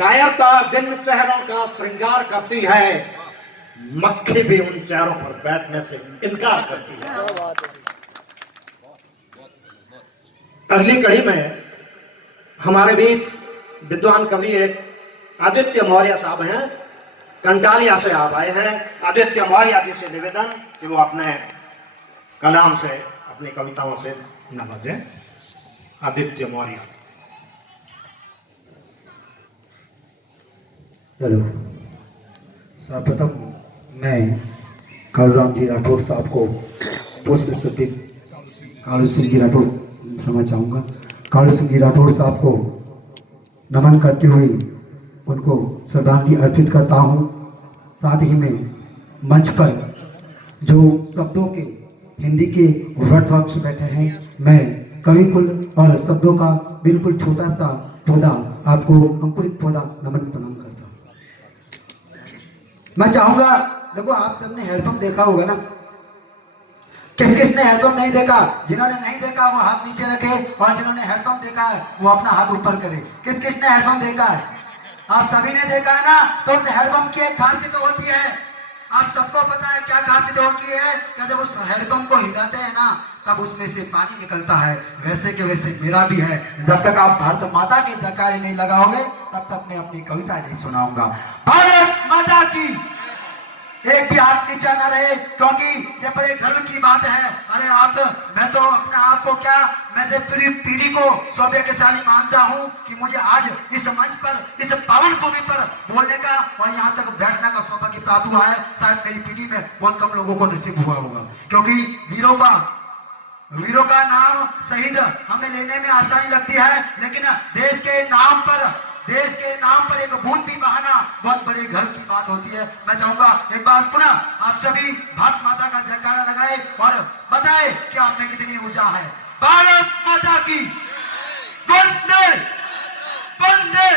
कायरता जिन चेहरों का श्रृंगार करती है, मक्खी भी उन चेहरों पर बैठने से इनकार करती है। अगली कड़ी में हमारे बीच विद्वान कवि एक आदित्य मौर्य साहब हैं, कंटालिया से आप आए हैं। आदित्य मौर्य जी से निवेदन कि वो अपने कलाम से, अपनी कविताओं से नवाजें। आदित्य मौर्य। हेलो, सर्वप्रथम मैं कालूराम जी राठौर साहब को पुष्प स्तुति कालू सिंह जी राठौर समझ चाहूँगा। कालू सिंह जी राठौर साहब को नमन करते हुए उनको श्रद्धांजलि अर्पित करता हूँ। साथ ही में मंच पर जो शब्दों के हिंदी के वटवृक्ष बैठे हैं, मैं कवि कुल और शब्दों का बिल्कुल छोटा सा पौधा, आपको अंकुरित पौधा नमन प्रणाम करता हूँ। मैं चाहूंगा, देखो आप सबने हेडपंप देखा होगा ना, किस किस ने हेडपंप नहीं देखा? जिन्होंने नहीं देखा वो हाथ नीचे रखे, और जिन्होंने हेडपंप देखा है वो अपना हाथ ऊपर करे। किस किस ने हेडपंप देखा है? आप सभी ने देखा है ना। तो उस हेडपंप की एक खासियत होती है, आप सबको पता है क्या खासियत होती है कि जब उस हेडपंप को हिलाते हैं ना, तब उसमें से पानी निकलता है। वैसे के वैसे मेरा भी है, जब तक आप भारत माता के जयकारे नहीं लगाओगे तब तक मैं अपनी कविता नहीं सुनाऊंगा। भारत माता की एक भी हाथ नीचा ना रहे, क्योंकि ये बड़े गर्व की बात है। अरे आप, मैं तो अपने आप को क्या, मैं तो पूरी पीढ़ी को सौभाग्यशाली मानता हूँ कि मुझे आज इस मंच पर, इस पावन भूमि पर बोलने का और यहाँ तक बैठने का सौभाग्य प्राप्त हुआ है। शायद मेरी पीढ़ी में बहुत कम लोगों को नसीब हुआ होगा, क्योंकि वीरों का नाम शहीद हमें लेने में आसानी लगती है, लेकिन देश के नाम पर एक बूंद भी बहाना बहुत बड़े गर्व की बात होती है। मैं चाहूंगा एक बार पुनः आप सभी भारत माता का जयकारा लगाए और बताए कि आप में कितनी ऊर्जा है। भारत माता की वंदे वंदे।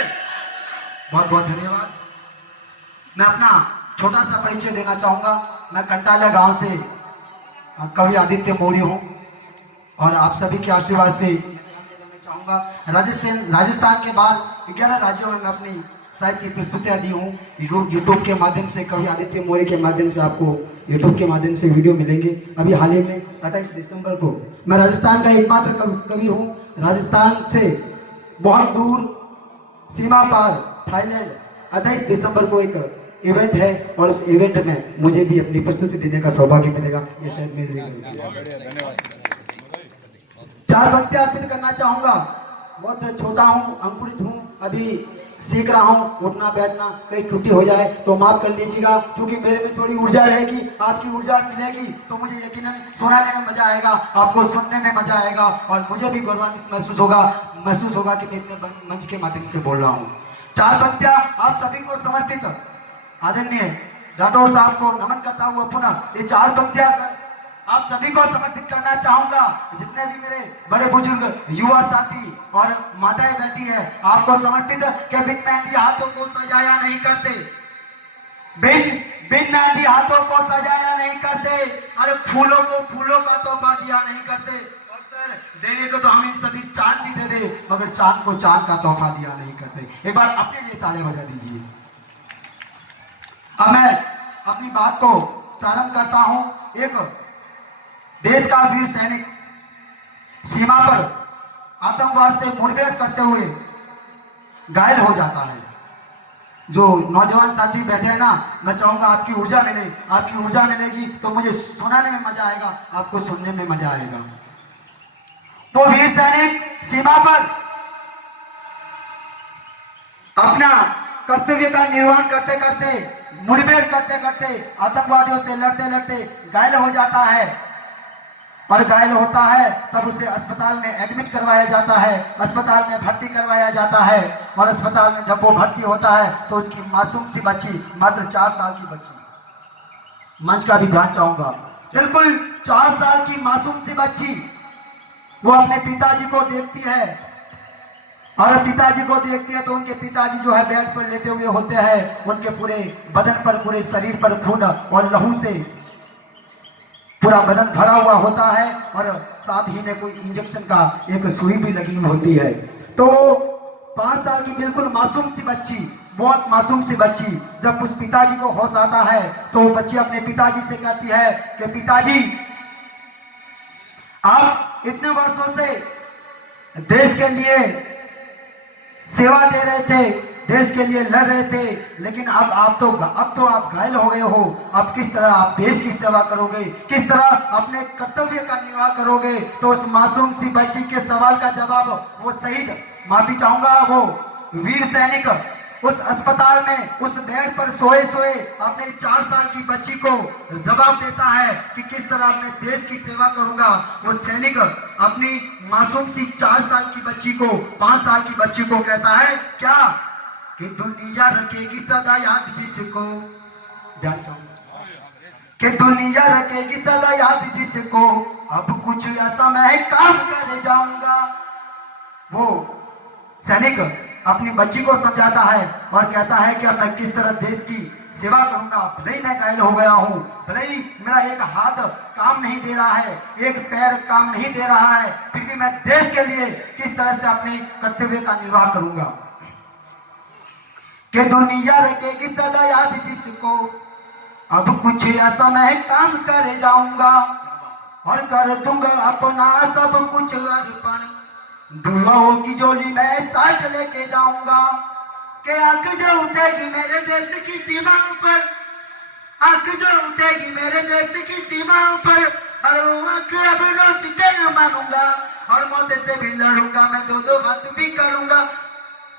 बहुत बहुत धन्यवाद। मैं अपना छोटा सा परिचय देना चाहूंगा। मैं कंटालिया गांव से कवि आदित्य मौर्य हूँ, और आप सभी के आशीर्वाद से चाहूंगा। राजस्थान के बाद 11 राज्यों में मैं अपनी साहित्य की प्रस्तुतियां दी हूँ। यूट्यूब के माध्यम से, कवि आदित्य मौर्य के माध्यम से आपको यूट्यूब के माध्यम से वीडियो मिलेंगे। अभी हाल ही में 28 दिसंबर को मैं राजस्थान का एकमात्र कवि हूँ। राजस्थान से बहुत दूर सीमा पार थाईलैंड 28 दिसंबर को एक इवेंट है, और उस इवेंट में मुझे भी अपनी प्रस्तुति देने का सौभाग्य मिलेगा। ये शायद मेरे लिए 4 पंक्ति अर्पित करना चाहूंगा। बहुत छोटा हूँ, अंकुरित हूँ, अभी सीख रहा हूँ उठना बैठना, कहीं त्रुटि हो जाए तो माफ कर लीजिएगा, क्योंकि मेरे में थोड़ी ऊर्जा रहेगी, आपकी ऊर्जा मिलेगी तो मुझे यकीनन सुनाने में मजा आएगा, आपको सुनने में मजा आएगा, और मुझे भी गौरवान्वित महसूस होगा कि मैं इतने मंच के माध्यम से बोल रहा हूँ। 4 पंक्तियां आप सभी को समर्पित आदरणीय राठौर साहब को नमन करता हुआ पुनः ये 4 पंक्तियां आप सभी को समर्पित करना चाहूंगा। जितने भी मेरे बड़े बुजुर्ग, युवा साथी और माताएं बैठी है, आपको समर्पित के बिन मेहंदी हाथों को सजाया नहीं करते, बिन मेहंदी हाथों को सजाया नहीं करते, अरे फूलों को फूलों का तोहफा दिया नहीं करते। और सर देने को तो हम इन सभी चांद भी दे दे, मगर चांद को चांद का तोहफा दिया नहीं करते। एक बार अपने लिए ताली बजा दीजिए। अब मैं अपनी बात को प्रारंभ करता हूं। एक देश का वीर सैनिक सीमा पर आतंकवाद से मुठभेड़ करते हुए घायल हो जाता है। जो नौजवान साथी बैठे हैं ना, मैं चाहूंगा आपकी ऊर्जा मिलेगी तो मुझे सुनाने में मजा आएगा, आपको सुनने में मजा आएगा। वो वीर सैनिक सीमा पर अपना कर्तव्य का निर्वहन करते करते, मुठभेड़ करते करते, आतंकवादियों से लड़ते लड़ते घायल हो जाता है, और घायल होता है तब उसे अस्पताल में एडमिट करवाया जाता है, अस्पताल में भर्ती करवाया जाता है, और अस्पताल में जब वो भर्ती होता है तो उसकी मासूम सी बच्ची, मात्र 4 साल की बच्ची, मंच का भी ध्यान चाहूंगा, बिल्कुल 4 साल की मासूम सी बच्ची वो अपने पिताजी को देखती है, और पिताजी को देखती है तो उनके पिताजी जो है बेड पर लेटे हुए होते हैं, उनके पूरे बदन पर, पूरे शरीर पर खून और लहू से पूरा बदन भरा हुआ होता है, और साथ ही में कोई इंजेक्शन का एक सुई भी लगी होती है। तो 5 साल की बिल्कुल मासूम सी बच्ची, बहुत मासूम सी बच्ची, जब उस पिताजी को होश आता है तो वो बच्ची अपने पिताजी से कहती है कि पिताजी, आप इतने वर्षों से देश के लिए सेवा दे रहे थे, देश के लिए लड़ रहे थे, लेकिन अब तो आप घायल हो गए हो। अब किस तरह आप देश की सेवा करोगे, किस तरह अपने कर्तव्य का निर्वाह करोगे? तो उस मासूम सी बच्ची के सवाल का जवाब वो शहीद, माफी चाहूंगा, वो वीर सैनिक उस अस्पताल में उस बेड पर सोए सोए अपने 4 साल की बच्ची को जवाब देता है कि किस तरह मैं देश की सेवा करूंगा। वो सैनिक अपनी मासूम सी 4 साल की बच्ची को, 5 साल की बच्ची को कहता है क्या कि दुनिया रखेगी सदा याद जिसको, ध्यान चाहूंगा, कि दुनिया रखेगी सदा याद जिसको, अब कुछ ऐसा मैं काम कर जाऊंगा। वो सैनिक अपनी बच्ची को समझाता है और कहता है कि अब मैं किस तरह देश की सेवा करूंगा। भले ही मैं घायल हो गया हूं, भले ही मेरा एक हाथ काम नहीं दे रहा है, एक पैर काम नहीं दे रहा है, फिर भी मैं देश के लिए किस तरह से अपने कर्तव्य का निर्वाह करूंगा। कि दुनिया रखेगी सदा याद जिसको, अब कुछ ऐसा मैं काम कर जाऊंगा और कर दूंगा अपना सब कुछ अर्पण, दुआओं की झोली में साथ लेके जाऊंगा। कि आंख जो उठेगी मेरे देश की सीमाओं पर, आंख जो उठेगी मेरे देश की सीमाओं पर, और वो आंख अब नोच कर मानूंगा, और मौत से भी लड़ूंगा मैं, 2-2 हाथ भी करूंगा,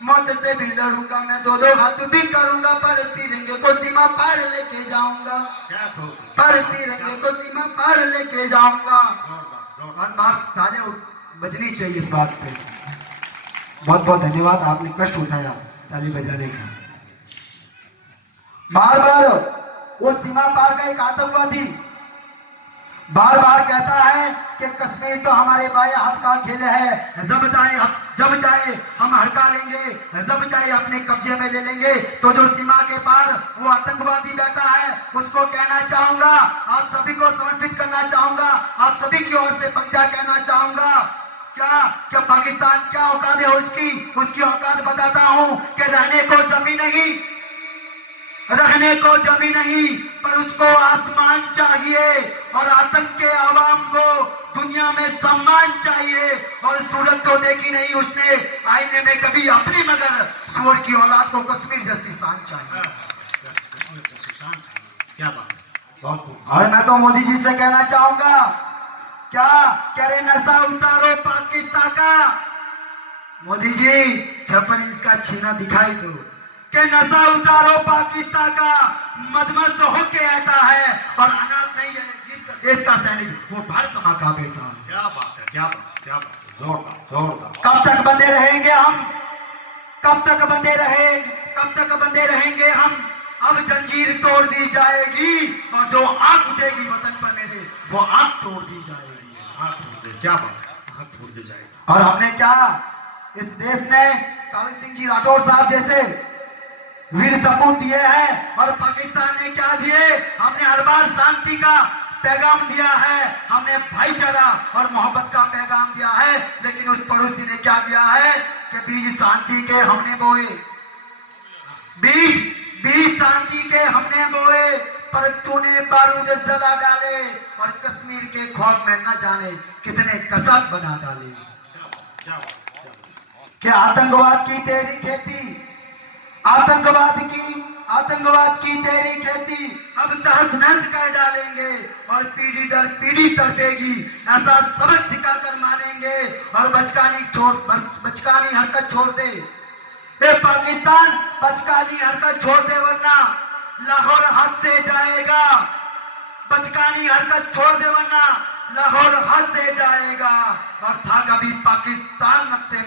मौत से भी लड़ूंगा मैं, 2-2 हाथ भी करूंगा, पर तिरंगे को सीमा पार लेके जाऊंगा, पर तिरंगे को सीमा पार लेके जाऊंगा। और बात ताले बजनी चाहिए इस बात पे। बहुत बहुत धन्यवाद, आपने कष्ट उठाया ताली बजाने का। बार बार वो सीमा पार का एक आतंकवादी बार बार कहता है कि कश्मीर तो हमारे बाएं हाथ का खेल है, जब चाहे हम हड़का लेंगे, जब चाहे अपने कब्जे में ले लेंगे। तो जो सीमा के पार वो आतंकवादी बैठा है, उसको कहना चाहूंगा, आप सभी को समर्पित करना चाहूंगा, आप सभी की ओर से पंक्तियां कहना चाहूंगा। क्या पाकिस्तान क्या औकात है उसकी औकात बताता हूं कि रहने को जमीन नहीं, पर उसको आसमान चाहिए, और आतंक के आवाम को दुनिया में सम्मान चाहिए। और सूरत को देखी नहीं उसने आईने में कभी अपनी, मगर सूर की औलाद को कश्मीर जैसी शान चाहिए। क्या बात है, बहुत खूब। और मैं तो मोदी जी से कहना चाहूंगा, क्या कह रहे, नशा उतारो पाकिस्तान का। मोदी जी 56 इंच का छीना दिखाई दो, कि नशा उतारो पाकिस्तान का, मदमस्त होके आता है और अनाथ नहीं है देश का सैनिक, वो भारत मां का बेटा। क्या बात है, क्या बात, क्या बात, जोरदार जोरदार। कब तक बंधे रहेंगे हम, कब तक बंधे रहेंगे हम। अब जंजीर तोड़ दी जाएगी, और जो आंख उठेगी वतन पर मेरे, वो आंख तोड़ दी जाएगी। क्या बात है, आंख तोड़ दी जाएगी। और हमने क्या, इस देश ने काली सिंह जी राठौर साहब जैसे वीर सपूत दिए हैं, और पाकिस्तान ने क्या दिए, हमने हर बार शांति का पैगाम दिया है, हमने भाईचारा और मोहब्बत का पैगाम दिया है, लेकिन उस पड़ोसी ने क्या दिया है कि बीज शांति के हमने बोए, बीज शांति के हमने बोए, पर तूने बारूद जला डाले, और कश्मीर के खौफ में न जाने कितने कसाब बना डाले। कि आतंकवाद की तेरी खेती, आतंकवाद की तेरी खेती अब तहस नहस कर डालेंगे, और पीढ़ी दर पीढ़ी तड़पेगी, ऐसा सबक सिखाकर मानेंगे। और बचकानी हरकत छोड़ दे, पाकिस्तान बचकानी हरकत छोड़ दे, वरना लाहौर हाथ से जाएगा। बचकानी हरकत छोड़ दे, वरना लाहौर हाथ से जाएगा। और था कभी पाकिस्तान नक्शे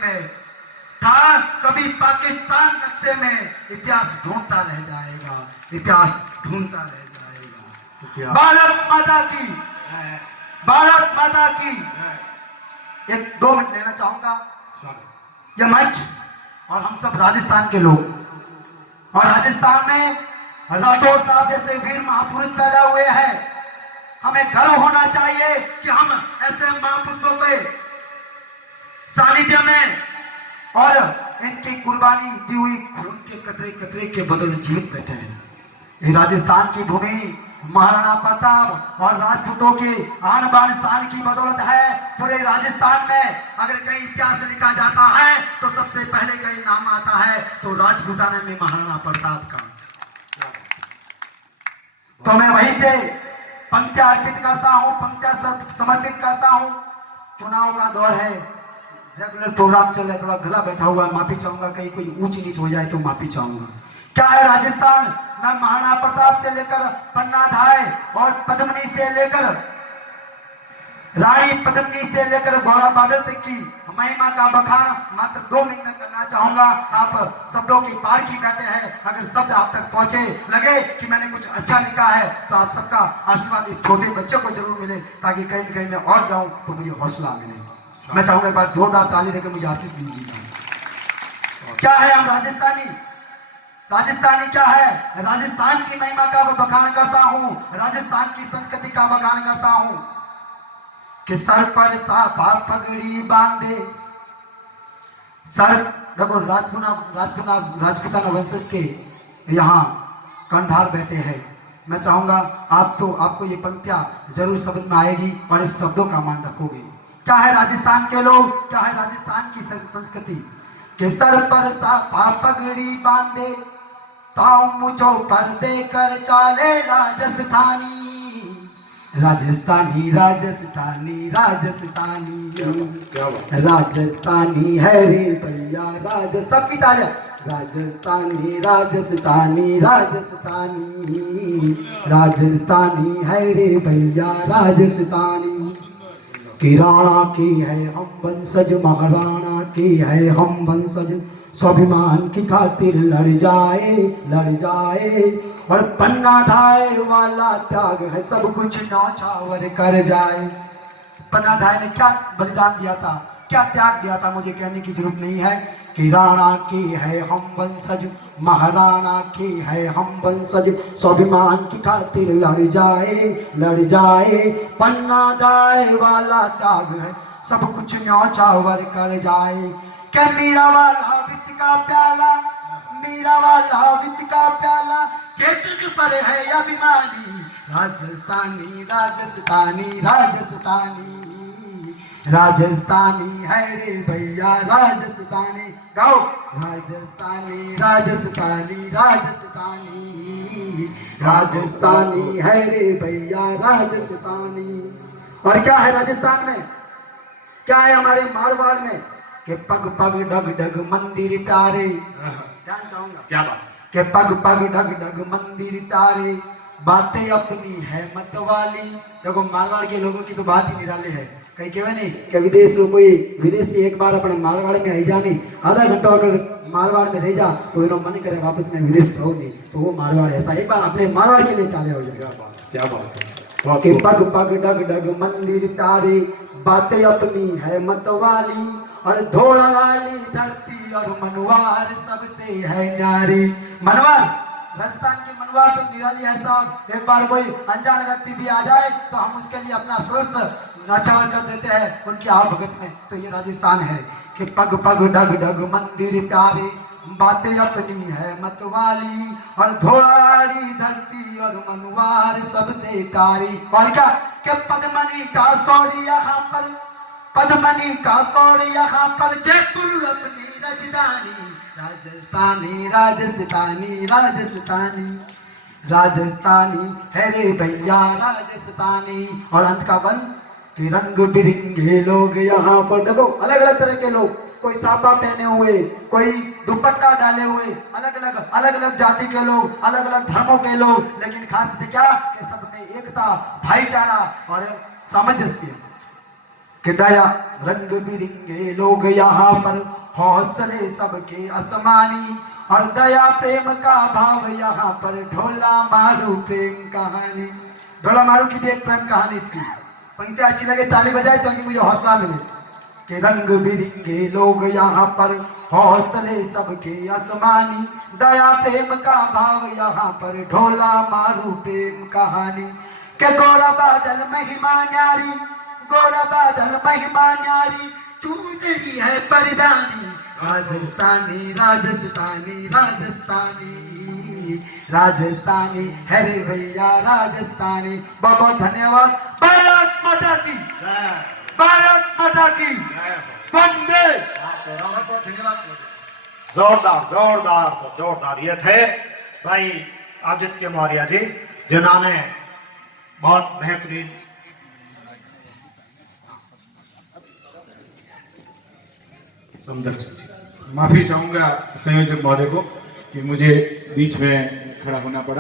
में, इतिहास ढूंढता रह जाएगा, इतिहास ढूंढता रह जाएगा। भारत माता की। एक 2 मिनट लेना चाहूंगा, ये मंच और हम सब राजस्थान के लोग, और राजस्थान में राठौर साहब जैसे वीर महापुरुष पैदा हुए हैं। हमें गर्व होना चाहिए कि हम ऐसे महापुरुषों के सानिध्य में और इनकी कुर्बानी दी हुई खून के कतरे कतरे के बदले जीवित बैठे हैं। ये राजस्थान की भूमि महाराणा प्रताप और राजपूतों की आन बान शान की बदौलत है। पूरे राजस्थान में अगर कहीं इतिहास लिखा जाता है तो सबसे पहले कहीं नाम आता है तो राजपूताना में महाराणा प्रताप का। तो मैं वहीं से पंक्तियां अर्पित करता हूँ, पंक्तियां समर्पित करता हूँ। चुनाव का दौर है, रेगुलर प्रोग्राम चल रहा है, थोड़ा गला बैठा हुआ है, माफी चाहूंगा, कहीं कोई ऊंच नीच हो जाए तो माफी चाहूंगा। क्या है राजस्थान? मैं महाराणा प्रताप से लेकर पन्ना धाय और पद्मनी से लेकर रानी पद्मनी से लेकर घोड़ा बादल तक की महिमा का बखान मात्र 2 मिनट में करना चाहूंगा। आप शब्दों की पारखी बैठे हैं, अगर शब्द आप तक पहुंचे, लगे कि मैंने कुछ अच्छा लिखा है तो आप सबका आशीर्वाद इस छोटे बच्चे को जरूर मिले, ताकि कहीं न कहीं मैं और जाऊं तो मुझे हौसला मिले। मैं चाहूंगा एक बार जोरदार ताली देकर मुझे आशीष दीजिएगा। क्या है हम राजस्थानी? राजस्थानी क्या है? राजस्थान की महिमा का बखान करता हूँ, राजस्थान की संस्कृति का बखान करता हूँ कि सर पर साफा पगड़ी बांधे, सर देखो राजपूताना वंशज के यहाँ कंधार बैठे हैं। मैं चाहूंगा आपको ये पंक्तियां जरूर समझ में आएगी और इस शब्दों का मान रखोगे। क्या है राजस्थान के लोग, क्या है राजस्थान की संस्कृति कि सर पर साफा पगड़ी बांधे, ताऊ मुझो पर देकर चाले राजस्थानी, राजस्थानी राजस्थानी राजस्थानी राजस्थानी है रे भैया सबकी तालियां, राजस्थानी राजस्थानी राजस्थानी राजस्थानी है रे भैया राजस्थानी। कि राणा की है हम वंशज, महाराणा की है हम वंशज, स्वाभिमान की खातिर लड़ जाए और पन्ना धाय वाला त्याग है, सब कुछ न्यौछावर कर जाए। पन्ना धाय ने क्या बलिदान दिया था, क्या त्याग दिया था, मुझे कहने की जरूरत नहीं है कि राणा की है हम वंशज, महाराणा की है हम वंशज, स्वाभिमान की खातिर लड़ जाए पन्ना धाय वाला त्याग है, सब कुछ न्यौछावर कर जाए। क्या मीरा वाला विष का प्याला, मीरा वाला विष का प्याला, चेतक पर है अभिमानी, राजस्थानी राजस्थानी राजस्थानी राजस्थानी है रे भैया राजस्थानी। गाओ राजस्थानी राजस्थानी राजस्थानी राजस्थानी है रे भैया राजस्थानी। और क्या है राजस्थान में, क्या है हमारे मारवाड़ में कि पग पग डग डग मंदिर प्यारे, ध्यान चाहूंगा क्या बात कि पग पग डग डग मंदिर प्यारे, बातें अपनी है मतवाली। देखो मारवाड़ के लोगों की तो बात ही निराली है, कहीं कहवे नहीं कि विदेश में कोई विदेशी एक बार अपने मारवाड़ में आई जाने, आधा घंटा अगर मारवाड़ में रह जा तो इन्हों मन करे वापस में विदेश जाओ नहीं, तो वो मारवाड़ ऐसा। एक बार अपने मारवाड़ के लिए ताले हो जाए। क्या बात है। कि पग पग डग डग मंदिर प्यारे, बातें अपनी है मतवाली, और धोड़ा वाली धरती और मनवार सबसे है न्यारी। मनवार, राजस्थान की मनवार तो निराली है साहब। एक बार कोई अनजान व्यक्ति भी आ जाए तो हम उसके लिए अपना स्वस्थ नाचावर कर देते हैं उनकी आव भगत में। तो ये राजस्थान है कि पग पग डग डग मंदिर प्यारे, बातें अपनी है मतवाली, और धोड़ाड़ी धरती और मनवार सबसे प्यारी। और क्या कि पद्मनी का सौर यहाँ पर, पद्मनी का सौर यहाँ पर, जयपुर अपनी राजधानी, राजस्थानी राजस्थानी राजस्थानी राजस्थानी है रे भैया राजस्थानी। और अंत का बन कि रंग बिरंगे लोग यहाँ पर, देखो अलग अलग तरह के लोग, कोई साफा पहने हुए, कोई दुपट्टा डाले हुए, अलग अलग जाति के लोग, अलग अलग धर्मों के लोग, लेकिन खास क्या कि सब में एकता, भाईचारा और सामंजस्य कि दया। रंग बिरंगे लोग यहाँ पर, हौसले सबके आसमानी, और दया प्रेम का भाव यहाँ पर, ढोला मारू प्रेम कहानी। ढोला मारू की भी एक प्रेम कहानी थी। पंक्ति अच्छी लगे ताली बजाए ताकि मुझे हौसला मिले कि रंग बिरंगे लोग यहाँ पर, हौसले सबके आसमानी, दया प्रेम का भाव यहाँ पर, ढोला मारू प्रेम कहानी। के गोरा बादल महिमा न्यारी, गोरा बादल महिमा न्यारी, चूंदड़ी है परदानी, राजस्थानी राजस्थानी राजस्थानी राजस्थानी है रे भैया राजस्थानी। बहुत बहुत धन्यवाद। भारत माता की, भारत माता की वंदे। बहुत बहुत धन्यवाद। जोरदार जोरदार से जोरदार। ये थे भाई आदित्य मौर्य जी, जिन्होंने बहुत बेहतरीन माफी चाहूंगा संयोजक महोदय को कि मुझे बीच में खड़ा होना पड़ा।